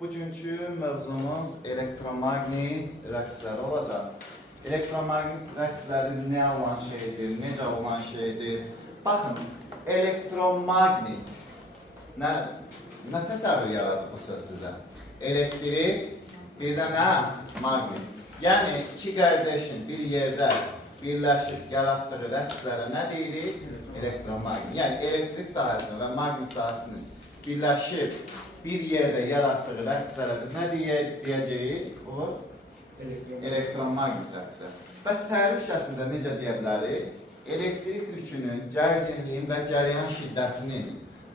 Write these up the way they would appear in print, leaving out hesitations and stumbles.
Bugünkü mövzumuz elektromagnet rəqsləri olacaq. Elektromagnet rəqsləri nə olan şeydir, necə olan şeydir? Baxın, elektromagnet nə təsəvvür yaradır bu söz sizə? Elektrik, bir də nə? Magnet. Yəni, iki qardaşın bir yerdə birləşib yaratdığı rəqslərə nə deyirik? Elektromagnet. Yəni, elektrik sahəsinin və magnet sahəsinin birləşib bir yerdə yaratdığı rəqslərə biz nə deyəcəyik? Bu elektromagnet rəqsi. Bəs tərif şəklində necə deyə bilərik? Elektrik yükünün gərginliyin və cərəyan şiddətinin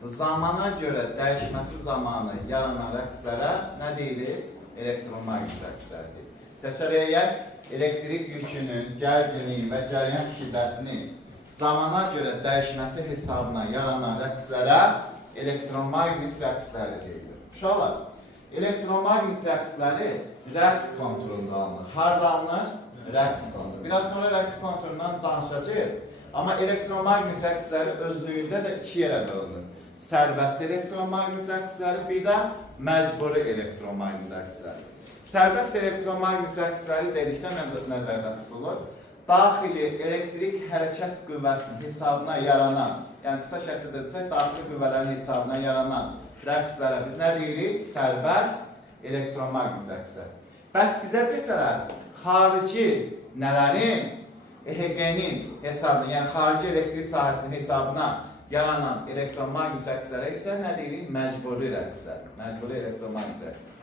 zamana görə dəyişməsi zamanı yaranan rəqslərə nə deyilir? Elektromagnet rəqsləri deyilir. Təsəvvür edək, elektrik yükünün gərginliyin və cərəyan şiddətinin zamana görə dəyişməsi hesabına yaranan rəqslərə elektromagnet rəqsləri deyilir. Uşaqlar, elektromagnet rəqsləri rəqs konturunda alınır. Harada alınır? Rəqs konturu. Biraz sonra rəqs konturundan danışacağıq. Amma elektromagnet rəqsləri özlüyündə də iki yerə bölünür. Sərbəst elektromagnet rəqsləri, bir də məcburi elektromagnet rəqsləri. Sərbəst elektromagnet rəqsləri dedikdə nəzərdə tutulur. Daxili elektrik hərəkət qüvvəsinin hesabına yaranan, yəni qısa şəkildə desək, daxili qüvvələrin hesabına yaranan rəqslərə biz nə deyirik? Sərbəst elektromagnet rəqsləri. Bəs bizə desələr, xarici nələrin, EHG-nin hesabına, yəni xarici elektrik sahəsinin hesabına yaranan elektromagnet rəqslərə isə nə deyirik? Məcburi rəqslər, məcburi elektromagnet rəqslər.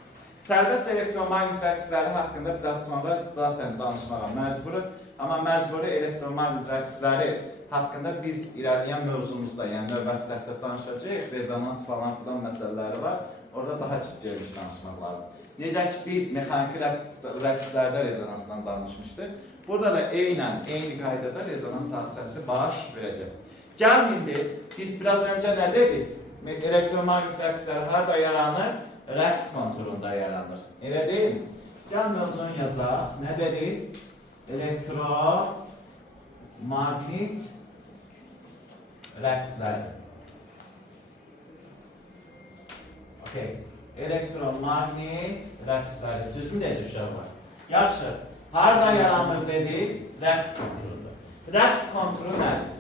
Sərbəst elektromagnet rəqsləri haqqında biraz sonra zaten danışmağa məcburuz. Amma məcburi elektromagnet rəqsləri haqqında biz irəliyən mövzumuzda, yəni növbəti dərsdə danışacağıq. Rezonans falan filan məsələləri var. Orada daha geniş danışmaq lazım. Necə ki biz mexaniki rəqslərdə rezonansdan danışmışdıq. Burada da eyni qaydada rezonans hadisəsi baş verəcək. Gəlin indi biz biraz öncə nə dedik? Elektromagnet rəqsləri harada yaranır? Rəqs konturunda yaranır. Elə deyil mi? Gəl mövzunu yazaq. Nə dedik? Elektromagnet rəqsləri. Okay. Elektromagnet rəqsləri. Sözünü də düşərlər. Yaxşı. Harada yaranır dedik? Rəqs konturunda. Rəqs konturu nədir?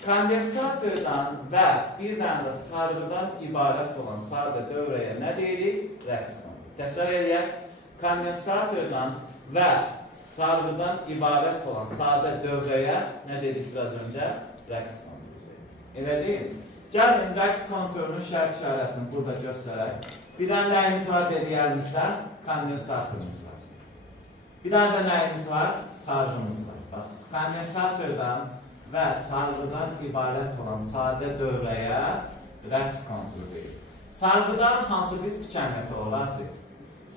Kondensatordan və bir dənə də sarğıdan ibarət olan sadə dövrəyə nə deyirik? Rəqs konturu. Təsəvvür edək, kondensatordan və sarğıdan ibarət olan sadə dövrəyə nə dedik biraz öncə? Rəqs konturu. Elə deyil. Gəlin, rəqs konturunun şərq işarəsini burada göstərək. Bir dənə nəyimiz var dediyərimizdə? Kondensatorumuz var. Bir dənə də nəyimiz var? Sarğımız var. Bax, kondensatordan və sarğıdan ibarət olan sadə dövrəyə rəqs konturu deyilir. Sarğıdan hansı bir istiqaməti olur?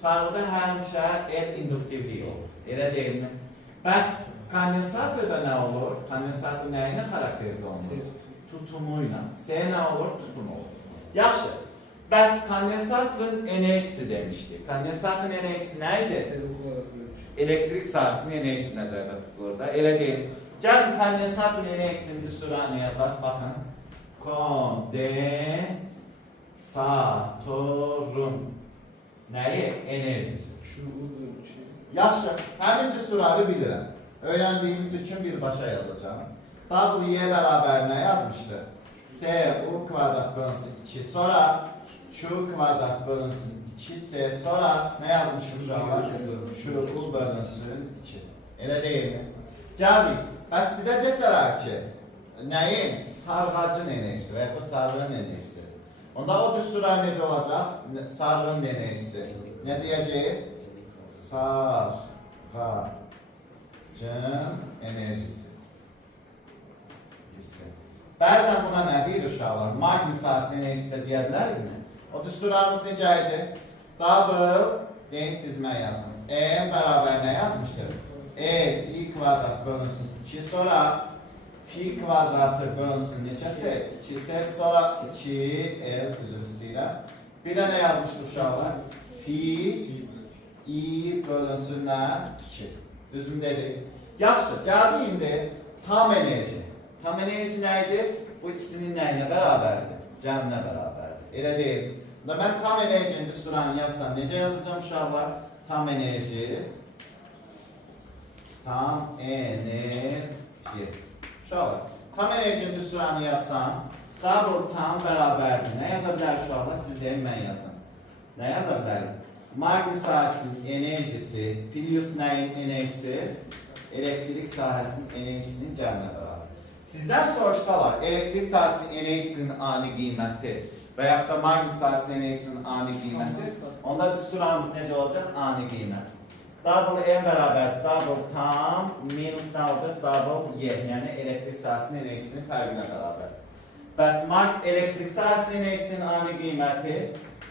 Sarğıda həmişə el induktivliyi olur. Elə deyilmi? Bəs kondensatorda nə olur? Kondensator nə ilə xarakterizə olunur? Tutumuyla. S nə olur? Tutum olur. Yaxşı. Bəs kondensatorun enerjisi demişdik. Kondensatorun enerjisi nə idi? Elektrik sahəsinin enerjisi nəzərdə tutulur da. Elə deyil. Gəlin kondensatorun enerjisini düsturani yazaq. Baxın. Kondensatorun nəyi? Enerjisi. Yaxşı. Həmin düsturarı bilirəm. Öyrəndiyimiz üçün birbaşa yazacağım. W bərabər nə yazmışdı? S U kvadrat bölünsün 2. Sonra Q kvadrat bölünsün 2S. Sonra nə yazmışım şu an var? Q U bölünsün 2. Elə deyil mi? Gəldik. Bəs bizə desələr ki, nəyin? Sarğacın enerjisi və ya da sarğının enerjisi. Onda o düsturlar necə olacaq? Sarğının enerjisi. Nə deyəcəyik? Sarğacın enerjisi. Bəzən buna nə deyir uşaqlar? Magnet sahəsinin enerjisi də deyə bilərikmi? O düsturlarımız necə idi? Double, deyin siz mən yazın. E bərabər nə yazmışdır? I kvadrat bölünsün 2, sonra fi kvadratı bölünsün neçəsi? 2S, sonra 2L üzr istəyirəm. Bir də nə yazmışdı uşaqlar? Fi I bölünsün nə? 2. Düzüm dedik. Yaxşı, gəldi indi tam enerji. Tam enerji nə idi? Bu ikisinin nəyinə bərabərdir? Cəminə bərabərdir. Elə deyil. Da mən tam enerjinin düsturanı yazsam necə yazacağım uşaqlar? Tam enerji. Tam enerji. Uşaqlar, tam enerjinin düsturanı yazsam, double tam bərabərdir. Nə yaza bilər uşaqlar? Siz deyin, mən yazım. Nə yaza bilərim? Maqnit sahəsinin enerjisi plus nəyin enerjisi? Elektrik sahəsinin enerjisinin cəmlə bərabər. Sizdən soruşsalar, elektrik sahəsinin enerjisinin ani qiyməti və yaxud da maqnit sahəsinin enerjisinin ani qiyməti, onda düsturanımız necə olacaq? Ani qiymət. Double M bərabər, double tam minus nə olacaq? Double Y, yəni elektrik sahəsinin enerjisinin fərqinə bərabər. Bəs elektrik sahəsinin enerjisinin ani qiyməti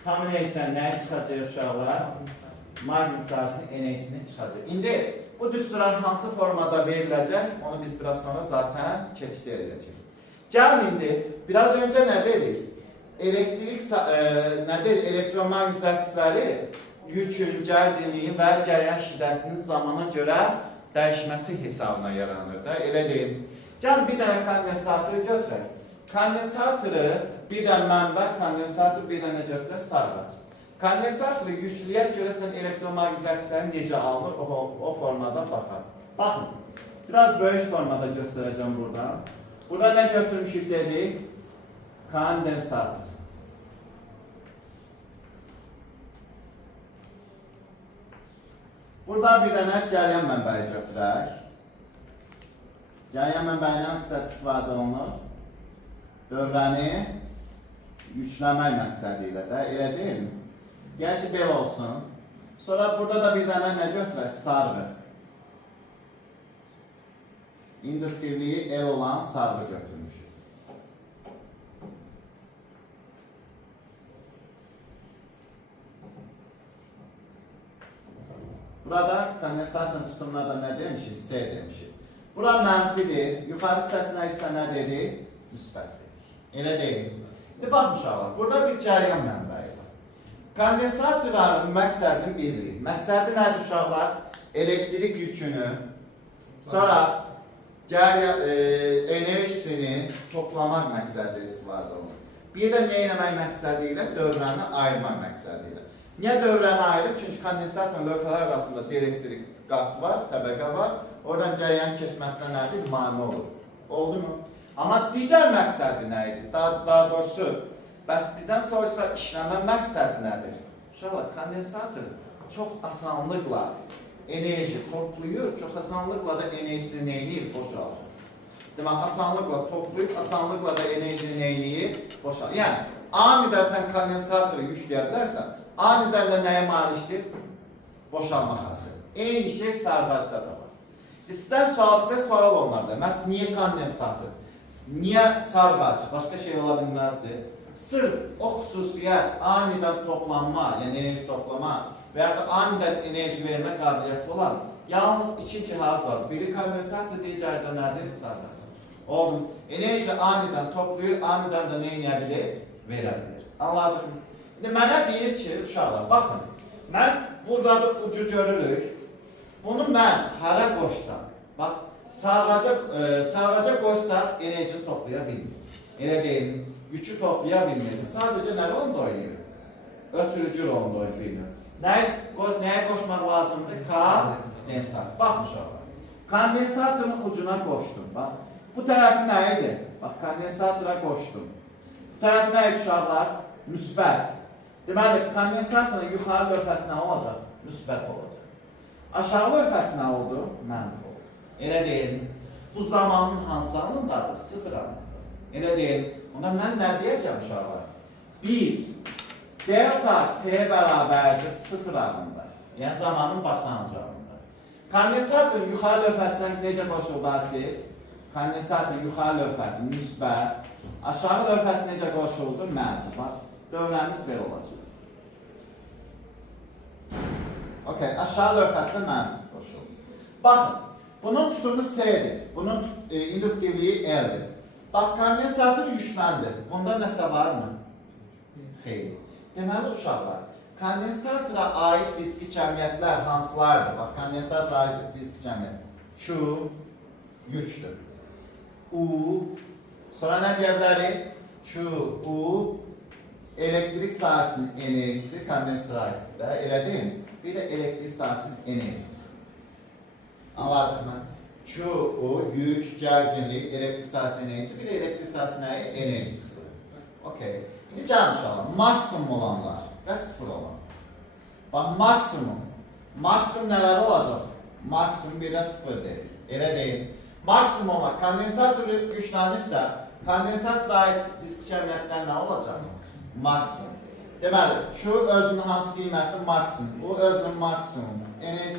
tam enerjisindən nəyi çıxacaq uşaqlar? Maqnit sahəsinin enerjisini çıxacaq. İndi bu düsturan hansı formada veriləcək? Onu biz biraz sonra zaten keçid edəcək. Gəlin indi, biraz öncə nə dedik? Elektromagnet rəqsləri yükün, gərginliyin və cəryan şiddətinin zamana görə dəyişməsi hesabına yaranır da. Elə deyim. Gəlin bir dənə kondensatörü götürək. Kondensatörü bir dənə mənbə, kondensatör bir dənə götürək, sarğac. Kondensatörü güclüyə görə sən elektromagnet rəqsləri necə alınır, o formada baxar. Baxın, biraz böyük formada göstərəcəm burada. Burada nə götürmüşük dedik? Kondensatör. Burada bir dənə cəryan mənbəyi götürək. Cəryan mənbəyindən qısa istifadə olunur. Dövrəni yükləmək məqsədi ilə də, elə deyil mi? Gəl ki, belə olsun. Sonra burada da bir dənə nə götürək? Sarğı. İnduktivliyi el olan sarğı götürmüşük. Burada kondensatörün tutumuna da nə demişik? S demişik. Bura mənfidir. Yuxarı hissəsinə isə nə dedik? Müsbət dedik. Elə deyil. İndi baxın uşaqlar, burada bir cəryan mənbəyi var. Kondensatörlərin məqsədini bilirik. Məqsədi nədir uşaqlar? Elektrik yükünü, sonra enerjisini toplamaq məqsədi istifadə olunur. Bir də nə etmək məqsədi ilə? Dövrəni ayırmaq məqsədi ilə. Niyə dövrəni ayırır? Çünki kondensatörün lövhələr arasında elektrik qat var, təbəqə var. Oradan cəryanın keçməsinə nədir? Mane olur. Oldu mu? Amma digər məqsədi nə idi? Daha doğrusu, bəs bizdən soruşsa işləmə məqsədi nədir? Uşaqlar, kondensatör çox asanlıqla enerji toplayır, çox asanlıqla da enerjisini neyini boşalır. Demək, asanlıqla toplayıb, asanlıqla da enerjini neyini boşalır. Yəni, anidən sən kondensatörü yükləyə bilərsən, anidən də nəyə malikdir? Boşalma xassəsi. Eyni şey sarğacda da var. İstər sual sizə sual onlarda. Məhz niyə kondensatör? Niyə sarğac? Başqa şey ola bilməzdir. Sırf o xüsusiyyət anidən toplanma, yəni enerji toplama və ya da anidən enerji vermə qabiliyyəti olan yalnız iki cihaz var. Biri kondensatör, digəri də nədir? Sarğac. Oldu. Enerji anidən toplayır, anidən də nə edə bilir? Verə bilir. Anladıq mı? İndi mənə deyir ki, uşaqlar, baxın, mən burada da ucu görürük. Bunu mən hara qoşsam, bax, sarğaca qoşsaq enerji toplaya bilmir. Elə deyil, yükü toplaya bilmir. Sadəcə nə rolunda oynayır? Ötürücü rolunda oynayır. Nəyə qoşmaq lazımdır? Kondensatör. Baxın uşaqlar, kondensatörün ucuna qoşdum. Bax, bu tərəfi nə idi? Bax, kondensatora qoşdum. Bu tərəfi nə idi uşaqlar? Müsbət. Deməli, kondensatörün yuxarı lövhəsi nə olacaq? Müsbət olacaq. Aşağı lövhəsi nə oldu? Mənfi oldu. Elə deyil. Bu zamanın hansı anındadır? Sıfır anındadır. Elə deyil. Onda mən nə deyəcəm uşaqlar? 1. Delta T bərabərdir sıfır anında. Yəni zamanın başlanğıc anında. Kondensatörün yuxarı lövhəsindən necə qoşuldu asil? Kondensatörün yuxarı lövhəsi müsbət. Aşağı lövhəsi necə qoşuldu? Mənfi. Bax, dövrəmiz belə olacaq. Okay, aşağı lövhəsinə mənfi qoşuldu. Baxın, bunun tutumu S-dir. Bunun induktivliyi L-dir. Bax, kondensatör yükləndir. Bunda nəsə varmı? Xeyr. Deməli, uşaqlar, kondensatora aid fiziki cəmiyyətlər hansılardır? Bax, kondensatora aid fiziki cəmiyyət. Q, yükdür. U, sonra nə deyə bilərik? Q, U, elektrik sahəsinin enerjisi kondensatda, elə deyil mi? Bir də elektrik sahəsinin enerjisi. Anladıq mı? Q, U, yük, gərginlik, elektrik sahəsinin enerjisi, bir də elektrik sahəsinin enerjisi. Okey. İndi gəlin uşaqlar, maksimum olanlar və sıfır olan. Bax, maksimum nələr olacaq? Maksimum bir də sıfır dedik. Elə deyil. Maksimum olan, kondensator güclənirsə, kondensatora aid fizik cəmiyyətlər nə olacaq? Maksimum. Deməli, Q özünün hansı qiymətli maksimum? Bu özünün maksimumu. Enerji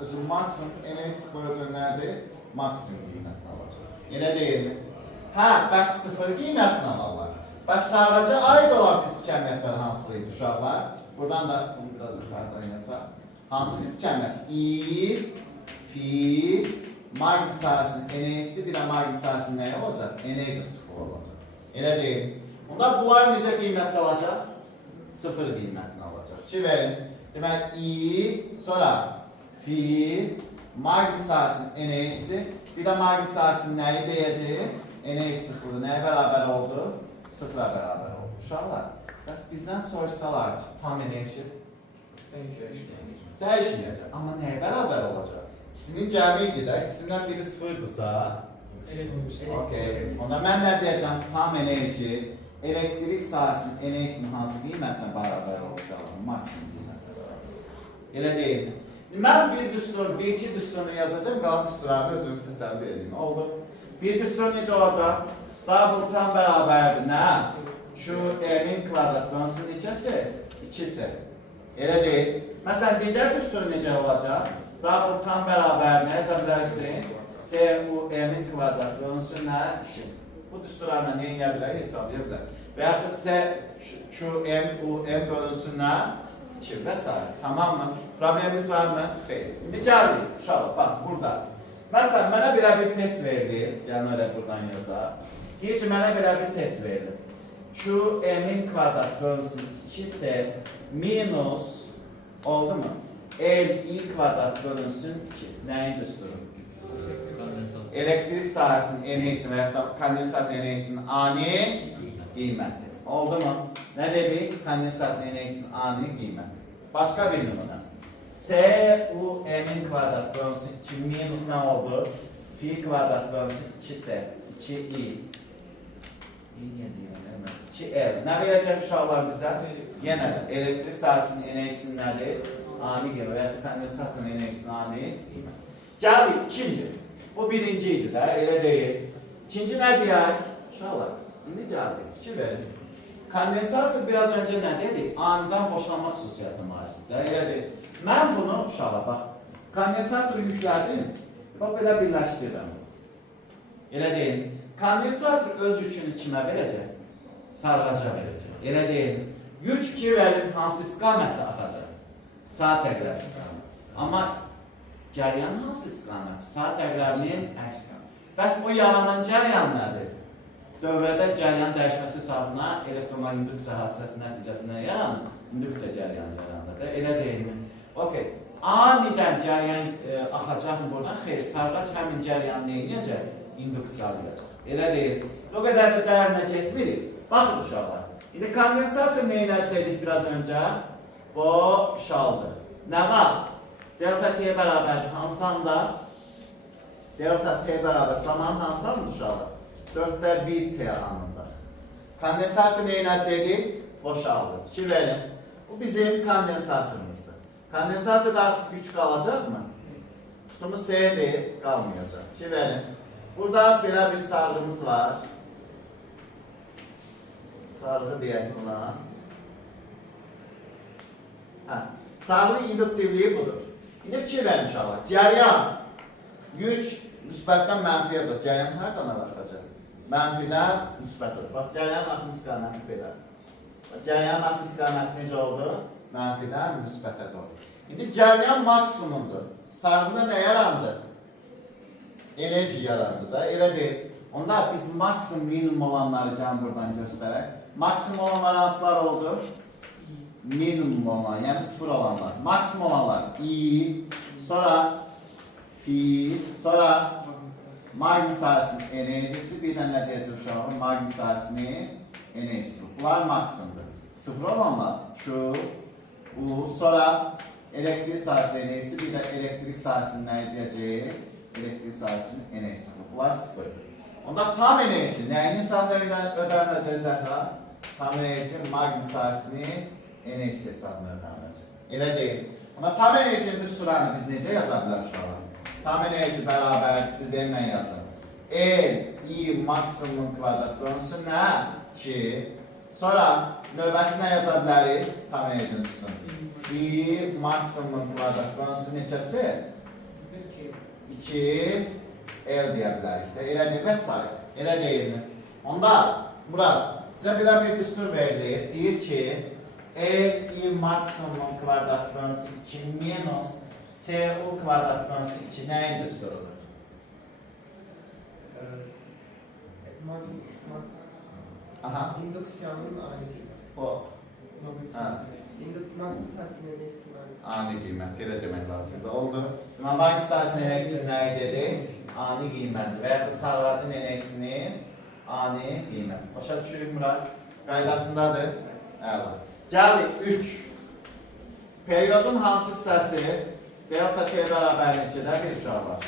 özünün maksimum, enerji sıfır özünün nədir? Maksimum qiymətini alacaq. Elə deyilmi? Hə, bəs sıfır qiymətini alırlar. Bəs sadəcə aid olan fizik cəmiyyətlər hansıydı uşaqlar? Buradan da bunu biraz yuxarıda oynasaq. Hansı fizik cəmiyyət? I, fi, maqnit sahəsinin enerjisi, bir də maqnit sahəsinin nəyi olacaq? Enerji sıfır olacaq. Elə deyil. Onda bunlar necə qiymətli alacaq? Sıfır qiymətini alacaq. Ki verin. Deməli, I, sonra fi, maqnit sahəsinin enerjisi, bir də maqnit sahəsinin nəyi deyəcək? Enerji sıfırı nəyə bərabər oldu? Sıfıra bərabər oldu. Uşaqlar, bəs bizdən soruşsalar ki, tam enerji dəyişməyəcək. Amma nəyə bərabər olacaq? İkisinin cəmi idi də, ikisindən biri sıfırdırsa, okey. Onda mən nə deyəcəm? Tam enerji, elektrik sahəsinin enerjisinin hansı qiymətlə bərabər olacaq? Maksimum qiymətlə bərabər. Elə deyil. Mən bir iki düsturunu yazacağım, qalan düsturlarını özünüz təsəvvür edin. Oldu. Bir düstur necə olacaq? Daha bu tam bərabərdir. Nə? Şu emin kvadrat dönsün neçəsi? 2'si. Elə deyil. Məsələn, digər düsturu necə olacaq? Daha bu tam bərabər nə yazə bilərsin? S, U, emin kvadrat dönsün nə? 2. Bu düsturlarla nə edə bilər? Hesablaya bilər. Və yaxud da S, Q, M, U, M bölünsün nə? 2 və s. Tamam mı? Problemimiz var mı? Xeyr. İndi gəldik. Uşaq, bax, burada. Məsələn, mənə belə bir test verilir. Gəlin öyle buradan yazaq. Deyir ki, mənə belə bir test verilir. Q, M'in kvadrat bölünsün 2S minus, oldu mu? L, I kvadrat bölünsün 2. Nəyin düsturu? Elektrik sahəsinin enerjisi və yaxud da kondensat enerjisinin ani qiyməti. Oldu mu? Nə dedik? Kondensat enerjisinin ani qiyməti. Başqa bir nümunə. S, U, M'in kvadrat bölünsün 2 minus nə oldu? Fi kvadrat bölünsün 2S, 2I. 2L. Nə verəcək uşaqlar bizə? Yenə elektrik sahəsinin enerjisinin nədir? Ani qiyməti və yaxud da kondensatın enerjisinin ani qiyməti. Gəldik, ikinci. Bu birinci idi də, elə deyil. İkinci nə deyək? Uşaqlar, indi gəldik. 2 verin. Kondensator biraz öncə nə dedi? Anidən boşanma xüsusiyyətinə malikdir. Elə deyil. Mən bunu uşaqlar, bax, kondensatoru yüklədim, bax, belə birləşdirirəm. Elə deyil. Kondensator öz yükünü kimə verəcək? Sarğaca verəcək. Elə deyil. Yük 2 verin hansı istiqamətlə axacaq? Saat əqrəb istiqamət. Amma cəryan hansı istiqamət? Saat əqrəbinin əks istiqamət. Bəs o yaranan cəryan nədir? Dövrədə cəryan dəyişməsi hesabına elektromagnetik induksiya hadisəsi nəticəsində yaranan induksiya cəryanı yaranır. Elə deyilmi? Okey. Anidən cəryan axacaq buradan? Xeyr, sarğac həmin cəryanı neyəcək? İnduksiyalayacaq. Elə deyil. O qədər də dəyərinə getmirik. Baxın uşaqlar. İndi kondensator neylə dedik biraz öncə? Boşaldı. Nə var? Delta T bərabər hansı anda? Delta T bərabər zaman hansı anda uşaqlar? 4/1 T anında. Kondensator neylə dedik? Boşaldı. Ki verin. Bu bizim kondensatorumuzdur. Kondensatorda artıq güc qalacaq mı? Tutumu S deyil, qalmayacaq. Ki verin. Burada belə bir sarğımız var. Sarğı deyək buna. Sarğının induktivliyi budur. İndi fikir verin uşaqlar. Cəryan, yük müsbətdən mənfiyə olur. Cəryan hardan baxacaq? Mənfidən müsbət olur. Bax, cəryanın axın istiqaməti belə. Cəryanın axın istiqaməti necə oldu? Mənfidən müsbətə doğru. İndi cəryan maksimumdur. Sarğında nə yarandı? Enerji yarandı da, elə deyil. Onda biz maksimum, minimum olanları gəlin buradan göstərək. Maksimum olanlar hansılar oldu? Minimum olanlar, yəni sıfır olanlar. Maksimum olanlar I, sonra fi, sonra maqnit sahəsinin enerjisi, bir də nə deyəcək uşaqlar? Maqnit sahəsinin enerjisi. Bunlar maksimumdur. Sıfır olanlar Q, U, sonra elektrik sahəsinin enerjisi, bir də elektrik sahəsinin nə edəcəyi? Elektrik sahəsinin enerjisi. Bunlar sıfırdır. Onda tam enerji nəyin hesabına ödəniləcək Zəhra? Tam enerji maqnit sahəsinin enerjisi hesabına ödəniləcək. Elə deyil. Onda tam enerjinin süranı biz necə yaza bilərik uşaqlar? Tam enerji bərabərcisi demə yazın. I maksimum kvadrat bölünsün nə? 2. Sonra növbəti nə yaza bilərik? Tam enerjinin üstün. I maksimum kvadrat bölünsün neçəsi? 2 L deyə bilərik. Elə deyil və s. Elə deyilmi? Onda Murad, sizə belə bir düstur verilir. Deyir ki, I maksimum kvadrat bölünsün 2 minus CU kvadrat bölünsün 2 nəyin düsturudur? Aha. İndüksiyonun ani qiyməti. O. Maqnit sahəsinin enerjisi Ani qiymət, elə demək lazımdır. Oldu. Maqnit sahəsinin enerjisi nə idi? Ani qiymət və ya da sarğacın enerjisinin ani qiymət. Başa düşürük Murad? Qaydasındadır. Əla. Gəldik 3. Periyodun hansı hissəsi delta T bərabər neçədə bir uşaq var?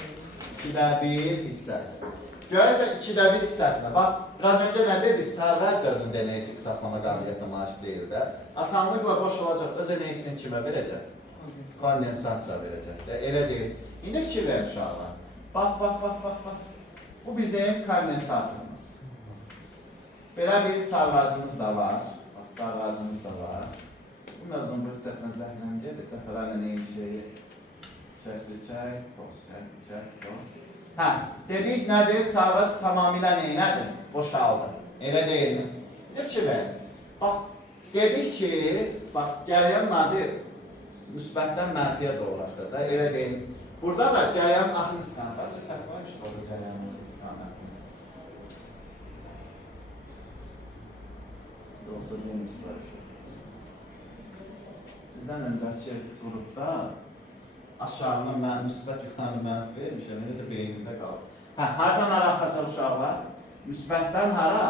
2də 1 hissəsi. Görürsən 2də 1 hissəsinə. Bax, biraz öncə nə dedik? Sarğac da özündə enerji saxlama qabiliyyətinə malik deyil də. Asanlıqla boş olacaq, öz enerjisini kimə verəcək? Kondensatra verəcək də. Elə deyil. İndi fikir verin uşaqlar. Bax. Bu bizim kondensatorumuz. Belə bir sarğacımız da var. Bax, sarğacımız da var. Bu mövzunun bu hissəsinə zəhləm gedir. Dəfələrlə neyin şeyi? Çək, poz. Hə, dedik nədir? Sarğac tamamilə neynədir? Boşaldır. Elə deyilmi? Fikir verin. Bax, dedik ki, bax, cəryan nədir? Müsbətdən mənfiyə doğru axır da, elə deyil. Burada da cəryan axın istiqaməti. Bəlkə səhv qoymuşuq orada cəryanın istiqamətini. Yoxsa demiş sayışıq. Sizdən öncəki qrupda aşağına mən müsbət yuxarı mənfi vermişəm, elə də beynimdə qalır. Hə, hardan hara axacaq uşaqlar? Müsbətdən hara?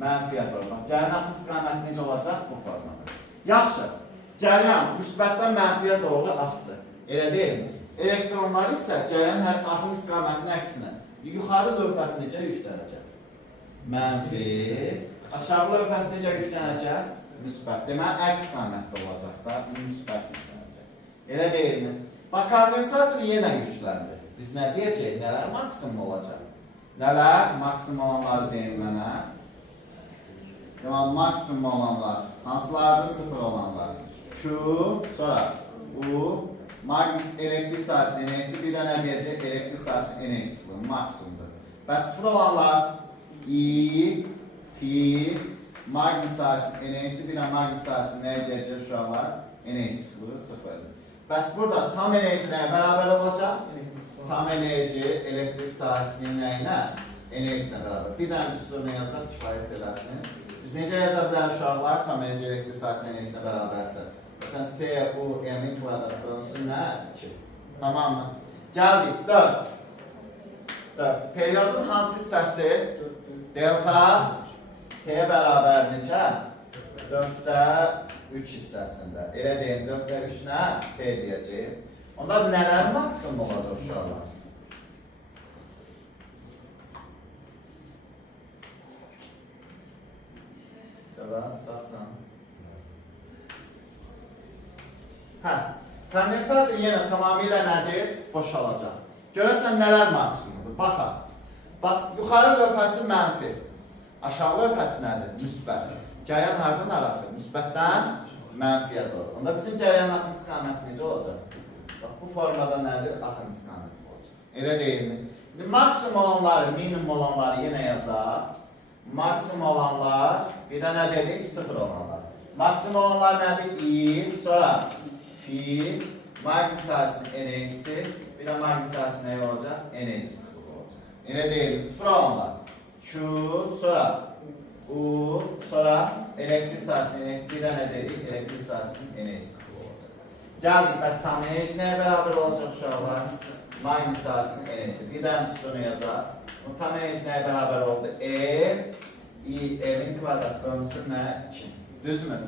Mənfiyə doğru. Bax, cəryan axın istiqaməti necə olacaq? Bu formada. Yaxşı. Cəryan müsbətdən mənfiyə doğru axdı. Elə deyilmi? Elektronlar isə cəryan hər axın istiqamətinin əksinə yuxarı lövhəsi necə yüklənəcək? Mənfi. Aşağı lövhəsi necə yüklənəcək? Müsbət. Deməli, əks istiqamətdə olacaq da, müsbət yüklənəcək. Elə deyilmi? Bax, kondensator yenə yükləndir. Biz nə deyəcək? Nələr maksimum olacaq? Nələr? Maksimum olanları deyin mənə. Deməli, maksimum olanlar. Hansılardır? Sıfır olanlar. Q, sonra U, maqnit elektrik sahəsinin enerjisi, bir də nə deyəcək? Elektrik sahəsinin enerjisi bu, maksimumdur. Bəs sıfır olanlar I, Fi, maqnit sahəsinin enerjisi, bir də maqnit sahəsinin nə deyəcək uşaqlar? Enerjisi bu, sıfırdır. Bəs burada tam enerji nəyə bərabər olacaq? Tam enerji elektrik sahəsinin nəyinə? Enerjisinə bərabər. Bir dənə düsturunu yazaq, kifayət edəsin. Biz necə yaza bilərik uşaqlar? Tam enerji elektrik sahəsinin enerjisinə bərabərsə. Məsələn, C, U, M-in kvadrat bölünsün nə? 2. Tamam mı? Gəldik, 4. Periyodun hansı hissəsi? Delta T bərabər neçə? 4-də 3 hissəsində. Elə deyim, 4-də 3 nə? P deyəcək. Onda nələr maksimum olacaq uşaqlar? Sağsan. Hə, kondensator yenə tamamilə nədir? Boşalacaq. Görəsən nələr maksimumdur? Baxaq. Bax, yuxarı lövhəsi mənfi. Aşağı lövhəsi nədir? Müsbət. Cəryan hardan araxır? Müsbətdən mənfiyə doğru. Onda bizim cəryan axın istiqaməti necə olacaq? Bax, bu formada nədir? Axın istiqaməti olacaq. Elə deyilmi? İndi maksimum olanları, minimum olanları yenə yazaq. Maksimum olanlar, bir də nə dedik? Sıfır olanlar. Maksimum olanlar nədir? I, sonra Fi, maqnit sahəsinin enerjisi, bir də maqnit sahəsinin nə olacaq? Enerji sıfır olacaq. Elə deyil, sıfır olanlar. Q, sonra U, sonra elektrik sahəsinin enerjisi, bir də nə dedik? Elektrik sahəsinin enerjisi sıfır olacaq. Gəldik, bəs tam enerji nəyə bərabər olacaq uşaqlar? Maqnit sahəsinin enerjisi. Bir də üstünü yazaq. Bu tam enerji nəyə bərabər oldu? I, M-in kvadrat bölünsün nə? 2. Düzmü?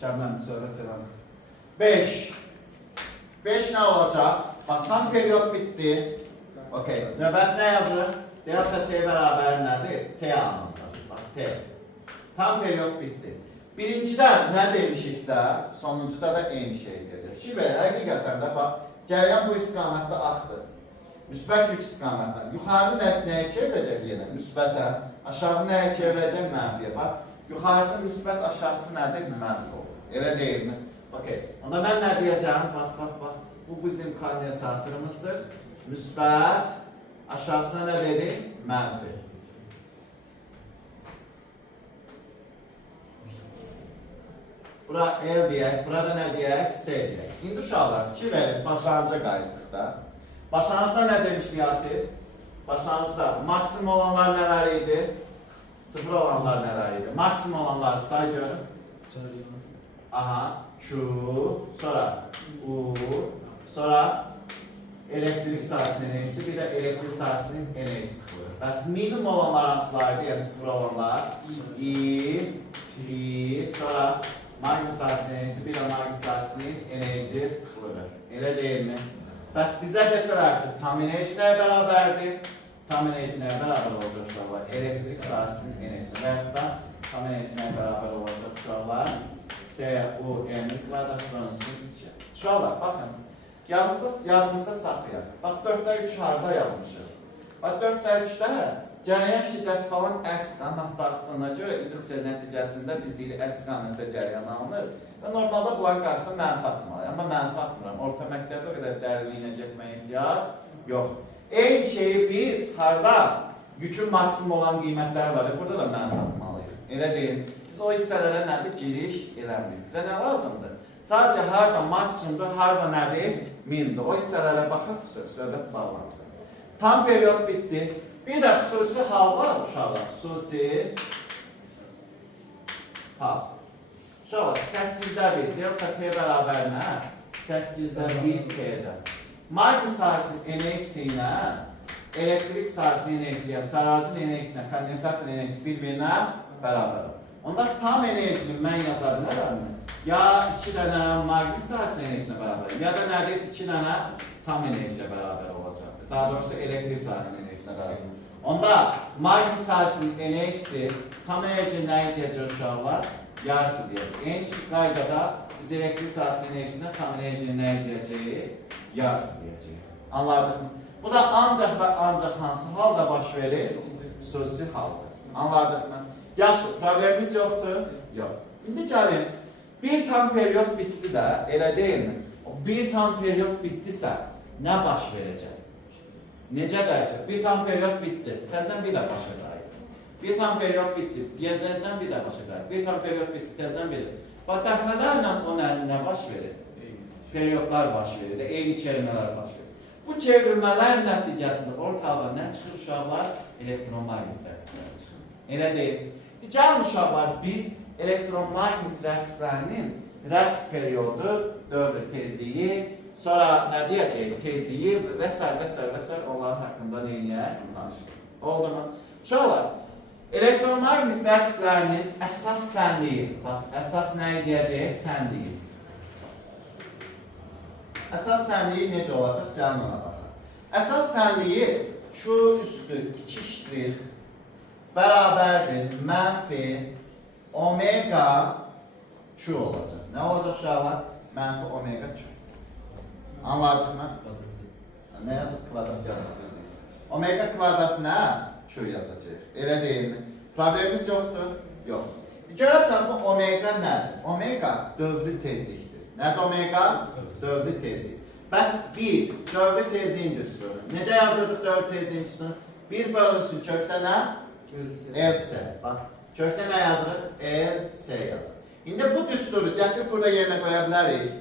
Şəbnəm söhbət edelim. 5. 5 nə olacaq? Bax, tam periyod bitdi. Okey. Növbət nə yazır? Delta T bərabər nədir? T anında. Bax, T. Tam periyod bitdi. Birincidə nə demişiksə, sonuncuda da eyni şey deyəcək. Ki, belə, həqiqətən də, bax, cəryan bu istiqamətdə axdır. Müsbət yük istiqamətdən. Yuxarıda nəyə çevirəcək yenə? Müsbətə. Aşağı nəyə çevirəcək? Mənfiyə. Bax, yuxarısı müsbət, aşağısı nədir? Mənfi olur. Elə deyilmi? Okey. Onda mən nə deyəcəm? Bax, bax, bax. Bu bizim kondensatorımızdır. Müsbət, aşağısına nə dedik? Mənfi. Bura L deyək, burada nə deyək? S deyək. İndi uşaqlar, fikir verin, başlanğıca qayıtdıqda. Başlanğıcda nə demişdik Yasir? Başlanğıcda maksimum olanlar nələr idi? Sıfır olanlar nələr idi? Maksimum olanları say görün. Aha, Q, sonra U, sonra elektrik sahəsinin enerjisi, bir də elektrik sahəsinin enerjisi sıfır. Bəs minimum olanlar hansılardı, yəni sıfır olanlar? I, Fi, sonra magnet sahəsinin enerjisi, bir də magnet sahəsinin enerji sıfırı. Elə deyilmi? Bəs bizə desələr ki, tam enerji nəyə bərabərdir? Tam enerji nəyə bərabər olacaq uşaqlar? Elektrik sahəsinin enerjisi. Və yaxud da tam enerji nəyə bərabər olacaq uşaqlar? S-U-M kvadrat bölünsün 2. Uşaqlar, baxın. Yadımızda saxlayaq. Bax, 4-də 3 harada yazmışıq. Bax, 4-də 3-də cəryan şiddəti falan əks istiqamətdə axtığına görə induksiya nəticəsində biz deyilik əks istiqamətdə cəryan alınır. Və normalda bunların qarşısında mənfi atmalıyıq. Amma mənfi atmıram. Orta məktəbdə o qədər dərinliyinə getməyə ehtiyac yox. Eyni şeyi biz harada yükün maksimum olan qiymətləri var. Burada da mənfi atmalıyıq. Elə deyil. Biz o hissələrə nədir? Giriş eləmirik. Bizə nə lazımdır? Sadəcə harada maksimumdur, harada nədir? Mindir. O hissələrə baxaq, söhbət bağlansın. Tam periyod bitdi. Bir də xüsusi hal var uşaqlar. Xüsusi hal. Uşaqlar, 8-də 1. Delta T bərabər nə? 8-də 1 T-də. Magnet sahəsinin enerjisi ilə elektrik sahəsinin enerjisi, yəni saracın enerjisinə, kondensatorun enerjisi bir-birinə bərabər. Onda tam enerjini mən yaza bilərəmmi? Ya 2 dənə magnet sahəsinin enerjisinə bərabər, ya da nədir? 2 dənə tam enerjiyə bərabər olacaqdır. Daha doğrusu elektrik sahəsinin enerjisinə bərabər. Onda magnet sahəsinin enerjisi tam enerji nəyi deyəcək uşaqlar? Yarısı deyəcək. Eyni qaydada biz elektrik sahəsinin enerjisinə tam enerjinin nəyi deyəcəyik? Yarısı deyəcəyik. Anladıq mı? Bu da ancaq və ancaq hansı halda baş verir? Xüsusi haldır. Anladıq mı? Yaxşı, problemimiz yoxdur? Yox. İndi gəlin, bir tam periyod bitdi də, elə deyilmi? O bir tam periyod bitdisə, nə baş verəcək? Necə dəyişir? Bir tam periyod bitdi, təzdən bir də başa qayıdır. Bir tam periyod bitdi, təzdən bir də başa qayıdır. Bir tam periyod bitdi, təzdən bir də. Bax, dəfələrlə o nə baş verir? Periyodlar baş verir, eyni çevirmələr baş verir. Bu çevrilmələr nəticəsində ortalığa nə çıxır uşaqlar? Elektromagnet rəqsləri çıxır. Elə deyil. Gəlin uşaqlar, biz elektromagnet rəqslərinin rəqs periodu, dövr tezliyi, sonra nə deyəcək? Tezliyi və s. onların haqqında neyiniyək? Danışıq. Oldu mu? Uşaqlar, elektromagnet rəqslərinin əsas tənliyi, bax, əsas nəyi deyəcək? Tənliyi. Əsas tənliyi necə olacaq? Gəlin ona baxaq. Əsas tənliyi Q üstü 2 ştrix bərabərdir mənfi omega Q olacaq. Nə olacaq uşaqlar? Mənfi omega Q. Anladıq mı? Nə yazıq? Kvadrat yazıq düzdür. Omega kvadrat nə? Q yazacaq. Elə deyilmi? Problemimiz yoxdur? Yox. Görəsən bu omega nədir? Omega dövrü tezlikdir. Nədir omega? Dövrü tezlik. Bəs 1 dövrü tezliyin düsturu. Necə yazırdıq dövrü tezliyin düsturunu? 1 bölünsün kökdə nə? LS. Bax, kökdə nə yazırıq? LS yazırıq. İndi bu düsturu gətirib burada yerinə qoya bilərik.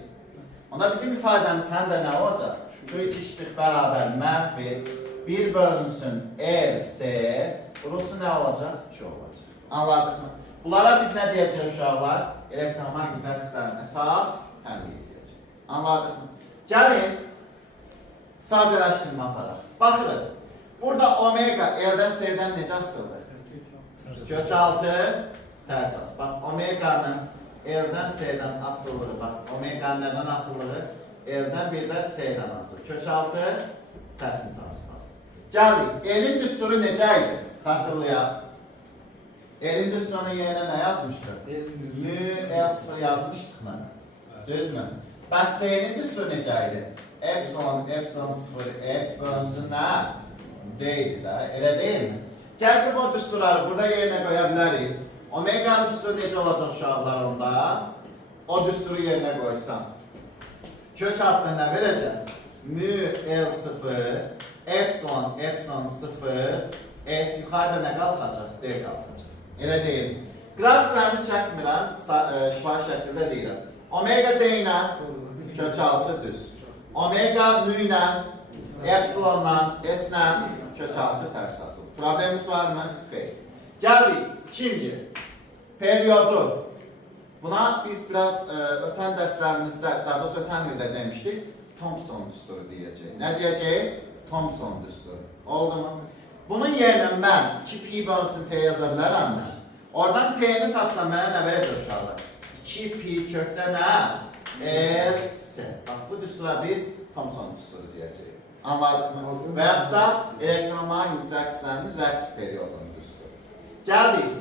Onda bizim ifadəmiz həm də nə olacaq? Q2 ştrix bərabər mənfi 1 bölünsün LS. Burası nə olacaq? Q olacaq. Anladıq mı? Bunlara biz nə deyəcək uşaqlar? Elektromagnet rəqslərin əsas tənliyi deyəcək. Anladıq mı? Gəlin, sadələşdirmə aparaq. Baxırıq. Burada omega L-dən S-dən necə asıldır? Kök 6 Tərs as. Bax, omeqanın L-dən S-dən asıllığı, bax, omeqanın nədən asıllığı? L-dən bir də S-dən asıllığı. Köçaltı, tərs mütənsifası. Gəldik, L-in düsturu necə idi? Xatırlayaq. L-in düsturunun yerinə nə yazmışdıq? Mü, L0 yazmışdıq mı? Düzmü? Bəs S-nin düsturu necə idi? Epsilon 0, S bölünsün nə? D idi də, elə deyil mi? Gətirib o düsturları burada yerinə qoya bilərik. Omeqanın düsturu necə olacaq uşaqlar onda? O düsturu yerinə qoysan. Kök altına nə verəcək? Mü L0, Epsilon 0, S yuxarıda nə qalxacaq? D qalxacaq. Elə deyil. Qrafiklərini çəkmirəm, şifahi şəkildə deyirəm. Omega D ilə kök altı düz. Omega mü ilə, Epsilonla, S ilə kök altı tərs asılır. Problemimiz var mı? Xeyr. Gəldik, ikinci. Periodu. Buna biz biraz ötən dərslərimizdə, daha doğrusu ötən ildə demişdik, Thomson düsturu deyəcək. Nə deyəcək? Thomson düsturu. Oldu mu? Bunun yerinə mən 2pi bölünsün T yaza bilərəm mi? Oradan T'ni tapsam mənə nə verəcək uşaqlar? 2pi kökdə nə? S. Bax, bu düstura biz Thomson düsturu deyəcəyik. Anladıq mı? Və yaxud da elektromagnetik rəqslərinin rəqs periyodunun düsturu. Gəldik.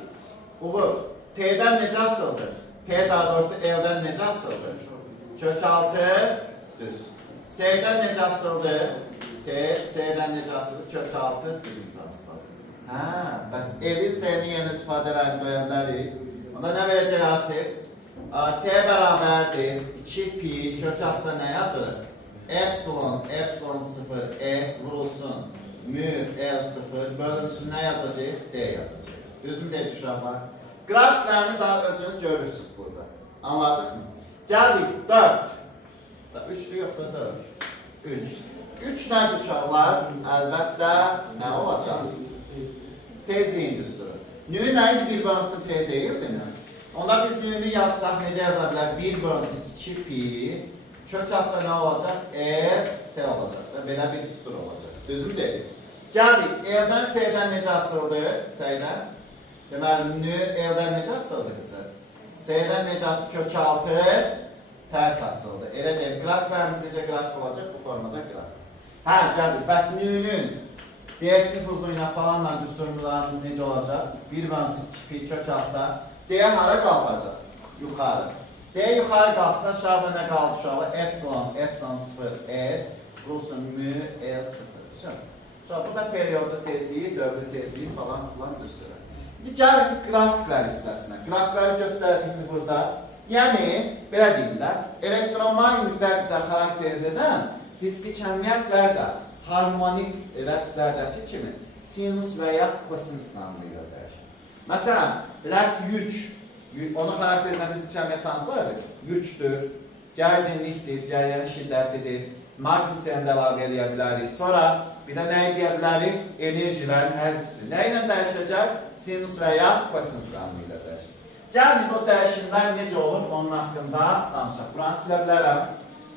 Uğur, T'dən necə asıldır? T daha doğrusu L'dən necə asıldır? Kök altı düz. S'dən necə asıldır? T, S'dən necə asıldır? Kök altı düz mütənsifası. Hə, bəs L'in S'nin yerinə istifadələrini qoya bilərik. Onda nə verəcək Asif? T bərabərdir 2pi kök altında nə yazırıq? Epsilon 0, S vurulsun mü L0 bölünsün nə yazacaq? D yazacaq. Düzmü dedik uşaqlar? Qrafiklərini daha özünüz görürsünüz burada. Anladıq mı? Gəldik 4. 3'lü yoxsa 4? 3. 3 nədir uşaqlar? Əlbəttə nə olacaq? Tezliyin düsturu. Nü nə idi? 1 bölünsün T deyildi mi? Onda biz nüyünü yazsaq necə yaza bilər? 1 bölünsün 2pi kök altında nə olacaq? S olacaq. Belə bir düstur olacaq. Düzmü dedik? Gəldik. L'dən S'dən necə asıldı? S'dən. Deməli, nü L'dən necə asıldı qızı? S'dən necə asıldı? Kök altı tərs asıldı. Elə deyil. Qrafiklərimiz necə qrafik olacaq? Bu formada qrafik. Hə, gəldik. Bəs nüyünün diyek nüfuzu ilə falanla düsturlarımız necə olacaq? 1 bölünsün 2pi kök altında. D hara qalxacaq? Yuxarı. D yuxarı qalxdı, aşağıda nə qaldı uşaqlar? Epsilon 0, S, vurulsun mü, L0. Bu da periyodlu tezliyi, dövrü tezliyi falan düstürür. İndi gəlin qrafiklər hissəsinə. Qrafikləri göstərdik mi burada? Yəni, belə deyirlər, elektromagnetik rəqslər xarakteriz edən fiziki kəmiyyətlər də harmonik rəqslərdəki kimi sinus və ya kosinus qanunu ilə dəyişir. Məsələn, yük, onu xarakter edən fiziki kəmiyyət hansılardır? Yükdür, gərginlikdir, cəryan şiddətidir, magnisiyanı da əlavə edə bilərik. Sonra bir də nəyi deyə bilərik? Enerjilərin hər ikisi. Nə ilə dəyişəcək? Sinus və ya kosinus qanunu ilə dəyişir. Gəlin, o dəyişimlər necə olur? Onun haqqında danışaq. Buranı silə bilərəm.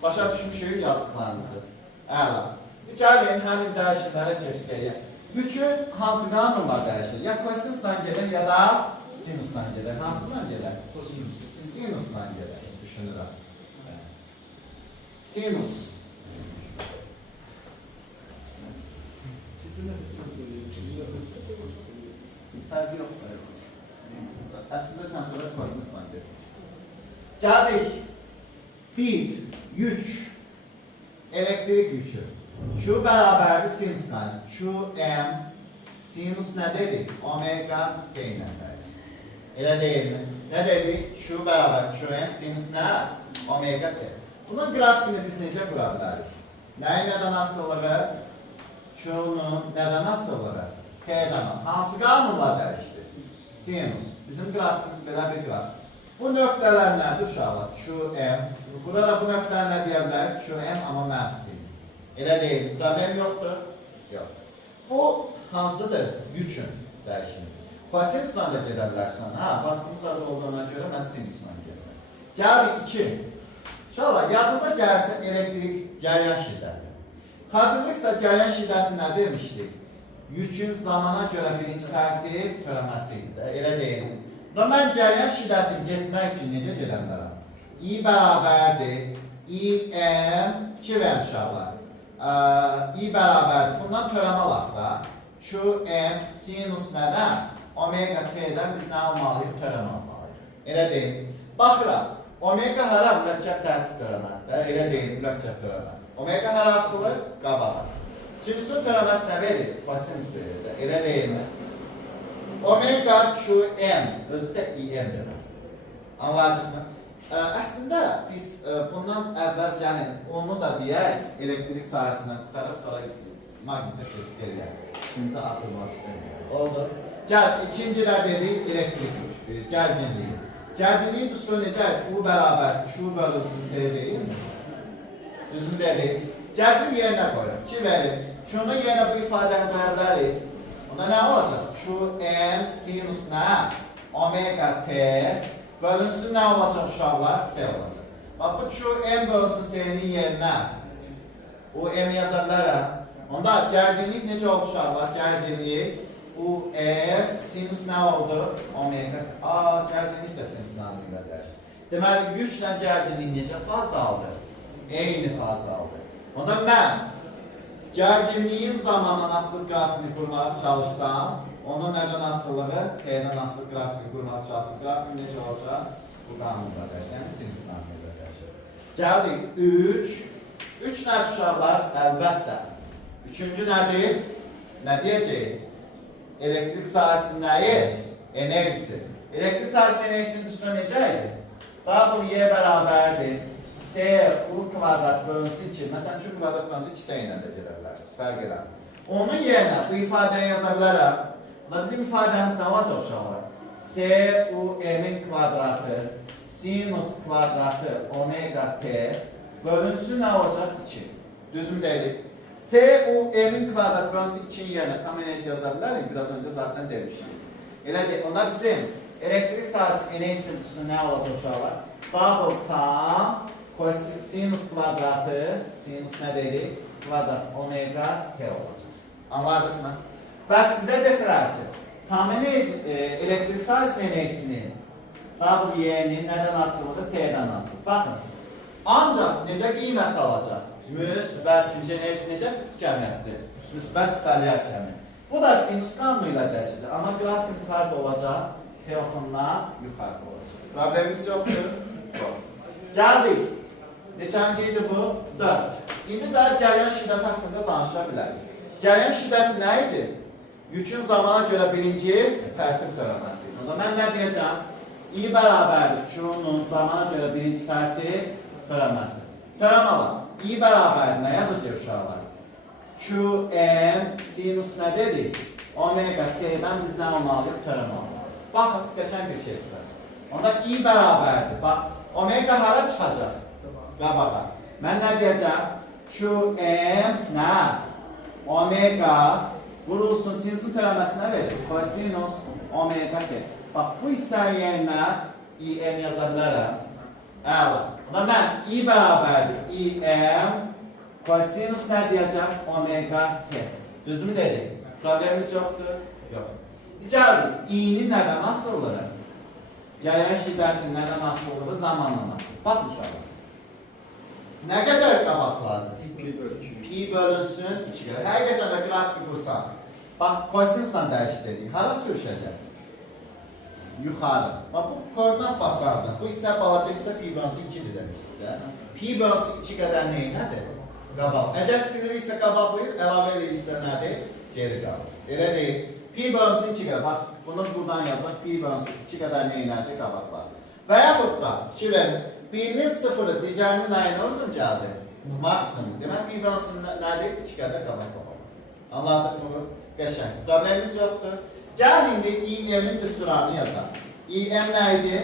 Başa düşmüşük yazdıqlarınızı. Əla. Gəlin, həmin dəyişimlərə keçək. Yükü hansı qanunla dəyişir? Ya kosinusla gelir, ya da sinusla gelir. Hansıdan gelir? Sinusla gelir. Düşünürəm. Sinus. Fərqi yoxdur. Əslində tənsilə kosinusla gedir. Gəldik. 1. Yük. Elektrik yükü. Q bərabərdir sinus qanunu. Qm sinus nə dedik? Omega T ilə dəyişsin. Elə deyil mi? Nə dedik? Q bərabər Qm sinus nə? Omega T. Bunun qrafikini biz necə qura bilərik? Nəyin nədən asıllığı? Q'nun nədən asıllığı? T'dən. Hansı qanunla dəyişdir? Sinus. Bizim grafikimiz belə bir qrafik. Bu nöqtələr nədir uşaqlar? Qm. Burada bu nöqtələr nə deyə bilərik? Qm amma məhsil. Elə deyil. Problem yoxdur? Yox. Bu hansıdır? Yükün dəyişimi. Kosinusla da gedə bilərsən. Vaxtımız az olduğuna görə mən sinusla gedirəm. Gəldik 2. Uşaqlar, yadınıza gəlirsə elektrik cəryan şiddəti. Xatırlayırsa cəryan şiddəti nə demişdik? Yükün zamana görə birinci tərtib törəməsi idi də. Elə deyil. Buna mən cəryan şiddətini getmək üçün necə gedə bilərəm? I bərabərdir. İm 2 verin uşaqlar. I bərabərdir. Bundan törəm alaq da. Qm sinus nədən? Omega t'dən biz nə almalıyıq? Törəm almalıyıq. Elə deyil. Baxıram. Omega hara mürəkkəb tərtib törəməkdə? Elə deyil, mürəkkəb törəmək. Omega hara atılır? Qabağa. Sinusun törəməsi nə verir? Kosinus verir də. Elə deyilmi? Omega Qm özü də İm demək. Anladınız mı? Əslində biz bundan əvvəl gəlin onu da deyək, elektrik sahəsindən qutaraq sonra maqnitə çeşid eləyək. İkinci atılmışdır. Oldu. Gəl, ikinci də dedik elektrik gərginliyi. Gərginliyi düsturu necə? U bərabər Q bölünsün S deyilmi? Düzmü dedik. Gərgin yerinə qoyuruq. 2 verir. Q'nun yerinə bu ifadəni qoya bilərik. Onda nə olacaq? Qm sinus nə? Omega T bölünsün nə olacaq uşaqlar? S olacaq. Bax bu Qm bölünsün S'nin yerinə o M yaza bilərəm. Onda gərginlik necə oldu uşaqlar? Gərginlik U sinus nə oldu? Omega. Gərginlik də sinus ilə dəyişir. Deməli yüklə gərginlik necə faz aldı? Eyni faz aldı. Onda mən gərginliyin zamanı nasıl qrafini qurmağa çalışsam, onun nədən asıllığı, T'dən asılı qrafini qurmağa çalışsam, qrafini necə olacaq? Bu qanunda dəyişir, yəni sinus qanunda dəyişir. Gəldik 3. 3 nədir uşaqlar? Əlbəttə. Üçüncü nədir? Nə deyəcək? Elektrik sahəsinin nəyi? Enerjisi. Elektrik sahəsinin enerjisinin düsturu necə idi? W Y bərabərdir. S U kvadrat bölünsün 2. Məsələn, Q kvadrat bölünsün 2 S ilə də gedə bilərsiniz. Fərq edən. Onun yerinə bu ifadəni yaza bilərəm. Bizim ifadəmiz nə olacaq uşaqlar? S U M'in kvadratı sinus kvadratı omega T bölünsün nə olacaq? 2. Düzmü dedik. S U M'in kvadrat bölünsün 2'nin yerinə tam enerji yaza bilərik. Biraz öncə zaten demişdik. Elə deyil. Onda bizim elektrik sahəsinin enerjisi düzmü nə olacaq uşaqlar? Double tam sinus kvadratı, sinus nə dedik? Kvadrat omega T olacaq. Anladıq mı? Bəs bizə desələr ki, tam enerji, elektrik sahəsinin enerjisinin W'nin nədən asılıdır? T'dən asılıdır. Baxın, ancaq necə qiymət alacaq? Müsbət, çünki enerji necə fizik əməlidir? Müsbət skalyar kəmi. Bu da sinus qanunu ilə dəyişəcək. Amma qrafikimiz harada olacaq? T oxundan yuxarıda olacaq. Problemimiz yoxdur? Yox. Gəldik. Neçənci idi bu? 4. İndi də cəryan şiddəti haqqında danışa bilərik. Cəryan şiddəti nə idi? Yükün zamana görə birinci tərtib törəməsi. Onda mən nə deyəcəm? I bərabərdir Q'nun zamana görə birinci tərtib törəməsi. Törəm alan. I bərabərdir nə yazacaq uşaqlar? Qm sinus nə dedik? Omega T'dən biz nə almalıyıq? Törəm almalıyıq. Baxın, qəşəng bir şey çıxar. Onda I bərabərdir. Bax, omega hara çıxacaq? Qabağa. Mən nə deyəcəm? Qm nə? Omega vurulsun sinusun törəməsinə verir. Kosinus omega T. Bax, bu hissə yerinə İm yaza bilərəm. Əla. Buna mən I bərabərdir. İm kosinus nə deyəcəm? Omega T. Düzmü dedik? Problemimiz yoxdur? Yox. Gəldik. İ'nin nədən asıllığı? Cəryan şiddətinin nədən asıllığı? Zamanla asıllığı. Baxın uşaqlar. Nə qədər qabaqlardır? Pi bölünsün 2 qədər. Həqiqətən də qrafik qursaq. Bax, kosinusla dəyiş dedik. Hara sürüşəcək? Yuxarı. Bax, bu koordinat başlardır. Bu hissə balaca hissə pi bölünsün 2-dir demişdik də. Pi bölünsün 2 qədər nədir? Qabaq. Əgər sinir isə qabaqlayır, əlavə edirsə nədir? Geri qalır. Elə deyil. Pi bölünsün 2 qədər. Bax, bunu buradan yazaq. Pi bölünsün 2 qədər nədir? Qabaqlar. Və yaxud da, fikir verin. Birinin sıfırı, digərinin ayına uyğun gəldi. Maksimum. Demək, pi bölünsün nədir? 2 qədər qabaq. Anladıq mı bu? Qəşəng. Problemimiz yoxdur. Gəl indi İM'in düsturanı yazaq. İM nə idi?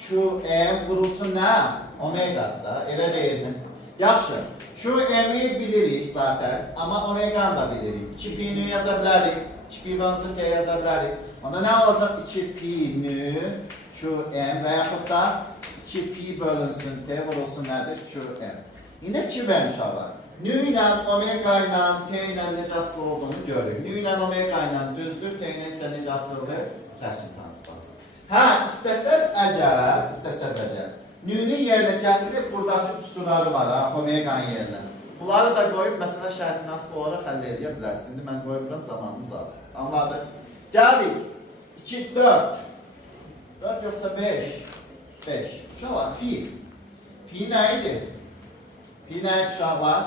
Qm vurulsun nə? Omega'da. Elə deyilmi? Yaxşı. Qm'i bilirik zaten. Amma Omega'nı da bilirik. 2pi'ni yaza bilərik. 2pi bölünsün T yaza bilərik. Onda nə olacaq? 2pi'ni Qm və yaxud da 2pi bölünsün T vurulsun nədir? Qm. İndi fikir verin uşaqlar. Nü ilə, omega ilə, T ilə necə asılı olduğunu görürük. Nü ilə, omega ilə düzdür, T ilə isə necə asılıdır? Tərsinin transipası. Hə, istəsəz əgər. Nünün yerinə gətirib buradakı üsulları var ha, omeqanın yerinə. Bunları da qoyub, məsələ şərtindən sonra həll edə bilərsin. İndi mən qoyuram, zamanımız azdır. Anladıq? Gəldik. 2, 4. 4 yoxsa 5. 5. Uşaqlar, fi. Fi nə idi? Fi nə idi uşaqlar?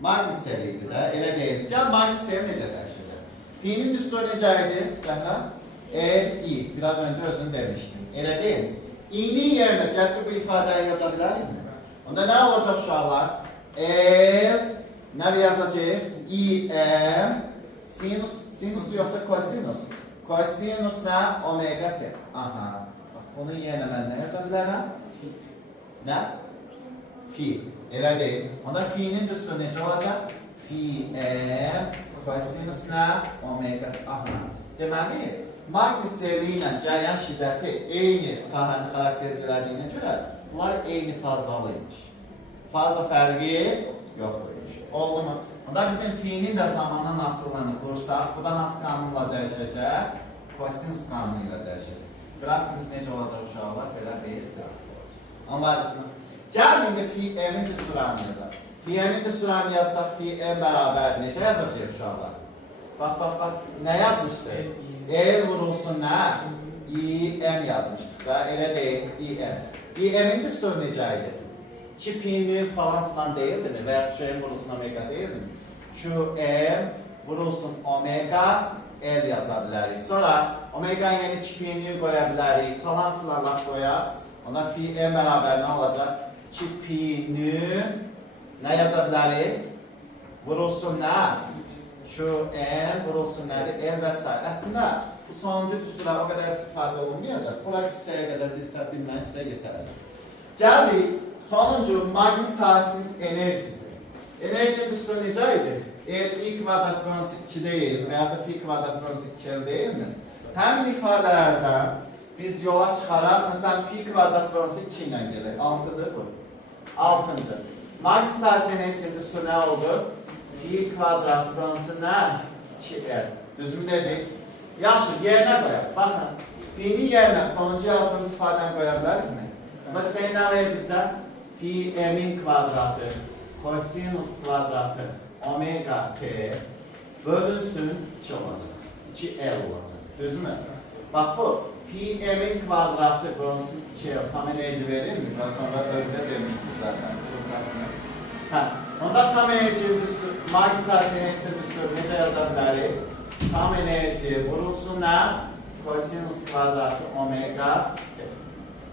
Magnisel idi də, elə deyil. Gəl magniseli necə dəyişəcək? Fi'nin düsturu necə idi? Səhlə? I. Biraz öncə özün demişdin. Elə deyil. İ'nin yerinə gətirib bu ifadəyi yaza bilərikmi? Onda nə olacaq uşaqlar? Nə yazacaq? Sinus yoxsa kosinus? Kosinus nə? Omega t. Aha. Bunun yerinə mən nə yaza bilərəm? Nə? Fi. Elə deyil. Onda fi'nin düsturu necə olacaq? Fi kosinus nə? Omega t. Aha. Deməli, magniseli ilə cəryan şiddəti eyni sahəni xarakterizlədiyinə görə bunlar eyni fazalıymış. Faza fərqi yoxdurmuş. Oldu mu? Onda bizim fi'nin də zamanın asıllığını qursaq, bu da hansı qanunla dəyişəcək? Kosinus qanunu ilə dəyişəcək. Qrafikimiz necə olacaq uşaqlar? Belə deyil, qrafik olacaq. Anladıq mı? Gəl indi fi m'in düsturanı yazaq. Fi m'in düsturanı yazsaq, fi m bərabər necə yazacaq uşaqlar? Bax, nə yazmışdır? El vurulsun nə? İM yazmışdır da, elə deyil, İM. İM'in düsturu necə idi? 2 pi falan filan deyildimi? Və ya şu M vurulsun omega deyildimi? Şu M vurulsun omega L yaza bilərik. Sonra omega yeni 2 pi qoya bilərik, falan filanlar qoya. Ona fi M bərabər nə olacaq? 2 pi nə yaza bilərik? Vurulsun nə? Şu M vurulsun nədir? L və s. Əslində, bu sonuncu düsturlar o qədər istifadə olunmayacaq. Bura hissəyə qədər bilmək sizə yetərli. Gəldik, sonuncu maqnit sahəsinin enerjisi. Enerji düsturu necə idi? I kvadrat bölünsü 2 deyil və ya da fi kvadrat bölünsü 2 deyilmi? Həmin ifadələrdən biz yola çıxaraq, məsələn, fi kvadrat bölünsü 2 ilə gələk. 6'dır bu. 6-cı. Maqnit sahəsinin enerjisi düsturu nə oldu? Fi kvadrat bölünsü nə? 2R. Düzümü dedik. Yaxşı, yerinə qoyaq. Baxın, fi'nin yerinə sonuncu yazdığımız ifadəni qoya bilərikmi? Və sen nə verdi bizə? Fi m'in kvadratı, kosinus kvadratı, omega t bölünsün 2 olacaq. 2L olacaq. Düzmü? Bax bu, fi m'in kvadratı bölünsün 2L. Tam enerji verir mi? Daha sonra önce demiştik zaten. Onda tam enerji düsturu, maqnit sahəsinin enerjisi düsturu necə yaza bilərik? Tam enerji vurulsun nə? Kosinus kvadratı omega t.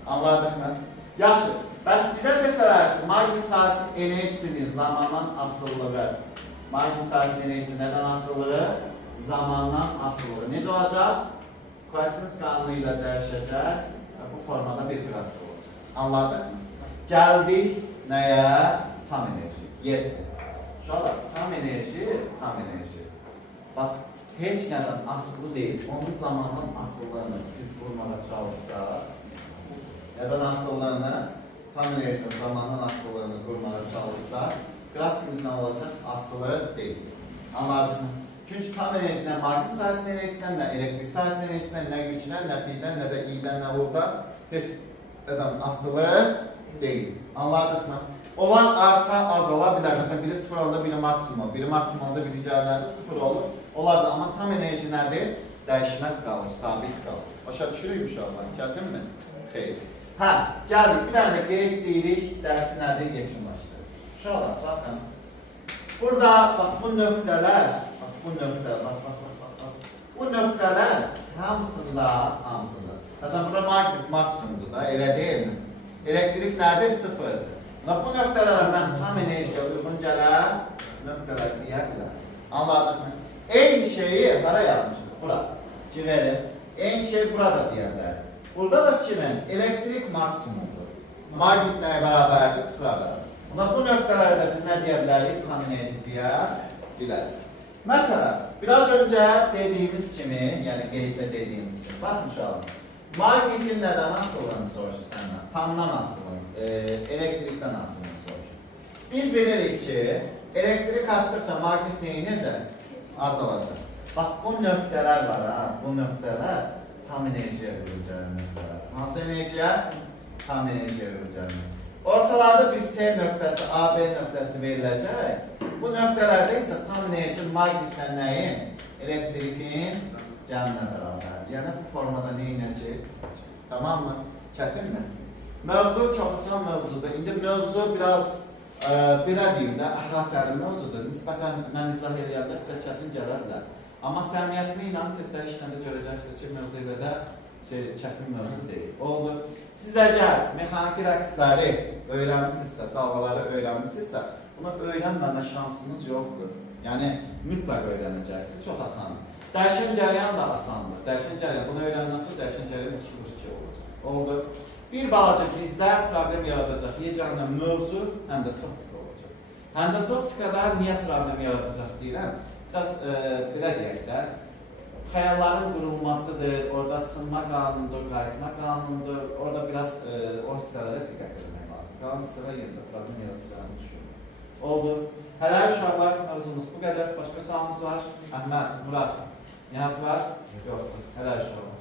Anladıq mı? Yaxşı, bəs bizə desələr ki, maqnit sahəsinin enerjisinin zamandan asıllığı. Maqnit sahəsinin enerjisi nədən asıllığı? Zamandan asıllığı. Necə olacaq? Kosinus qanunu ilə dəyişəcək. Bu formada bir qrafik olacaq. Anladıq mı? Gəldik nəyə? Tam enerji. 7. Uşaqlar, tam enerji. Bax, heç nədən asılı deyil. Onun zamanın asıllığını siz bulmağa çalışsaq, nədən asıllığını, tam enerjinin zamanın asıllığını qurmağa çalışsaq, grafikimiz nə olacaq? Asılı deyil. Anladıq mı? Çünki tam enerjiden, maqnit sahəsinin enerjisindən, nə elektrik sahəsinin enerjisindən, nə gücdən, nə fi'dən, nə də i'dən, nə vurdan heç nədən asılı deyil. Anladıq mı? Olan arta az ola bilər. Məsələn, biri 0 olanda biri maksimum. Biri maksimum olanda biri cərləndə 0 olur. Olardı. Amma tam enerji nədir? Dəyişməz qalır, sabit qalır. Başa düşürük uşaqlar. Çətinmi? Xeyr. Hə, gəldik. Bir dənə də qeyd deyirik. Dərsi nədir? Yekunlaşdırır. Uşaqlar, baxın. Burada, bax, bu nöqtələr, bu nöqtələr hamısında. Məsələn, burada maqnit maksimumdur da, elə deyilmi? Elektrik nədir? 0'dır. Bu nöqtələrə mən tam enerjiyə uyğun gələn nöqtələr deyə bilər. Anladıq mı? Eyni şeyi hara yazmışdıq? Bura. Fikir eyni şey burada deyə bilərik. Burada da fikir verin. Elektrik maksimumdur. Maqnit nəyə bərabərdir? 0'a bərabər. Bu nöqtələrdə biz nə deyə bilərik? Tam enerji deyə bilərik. Məsələn, biraz öncə dediyimiz kimi, yəni qeydlə dediyimiz kimi, baxın uşaqlar. Maqnitin nədən asıllığını soruşur səndən? Tamdan asıllığını, elektrikdən asıllığını soruşur. Biz bilirik ki, elektrik artdıqca maqnit neyinəcək? Azalacaq. Bax, bu nöqtələr var ha, bu nöqtələr tam enerjiyə bölünəcək nöqtələr. Hansı enerjiyə? Tam enerjiyə bölünəcək. Ortalarda bir C nöqtəsi, AB nöqtəsi veriləcək. Bu nöqtələrdə isə tam enerji maqnitlə nəyin? Elektrikin cəminə bərabər. Yəni bu formada nə edəcək? Tamam mı? Çətinmi? Mövzu çox asan mövzudur. İndi mövzu biraz belə deyim də, əhatəli mövzudur. Nisbətən mən izah eləyəndə sizə çətin gələ bilər. Amma səmiyyətimi ilə testlər işləndə görəcəksiniz ki, mövzu ilə də çətin mövzu deyil. Oldu. Siz əgər mexaniki rəqsləri öyrənmişsinizsə, dalğaları öyrənmişsinizsə, bunu öyrənməmə şansınız yoxdur. Yəni, mütləq öyrənəcəksiniz. Çox asandır. Dəyişən cərəyan da asandır. Dəyişən cərəyan, bunu öyrəndən sonra dəyişən cərəyan 2 olacaq. Oldu. Bir balaca bizdə problem yaradacaq yeganə mövzu həndəsə optika olacaq. Həndəsə optikada niyə problem yaradacaq deyirəm? Biraz belə deyək də, xəyalların qurulmasıdır, orada sınma qanunudur, qayıtma qanunudur, orada biraz o hissələrə diqqət etmək lazım. Qalan hissələr yerində problem yaradacağını düşünürüm. Oldu. Hələ uşaqlar, mövzumuz bu qədər. Başqa sualımız var. Əhməd, Murad, Nihat var? Yoxdur. Hələ uşaqlar.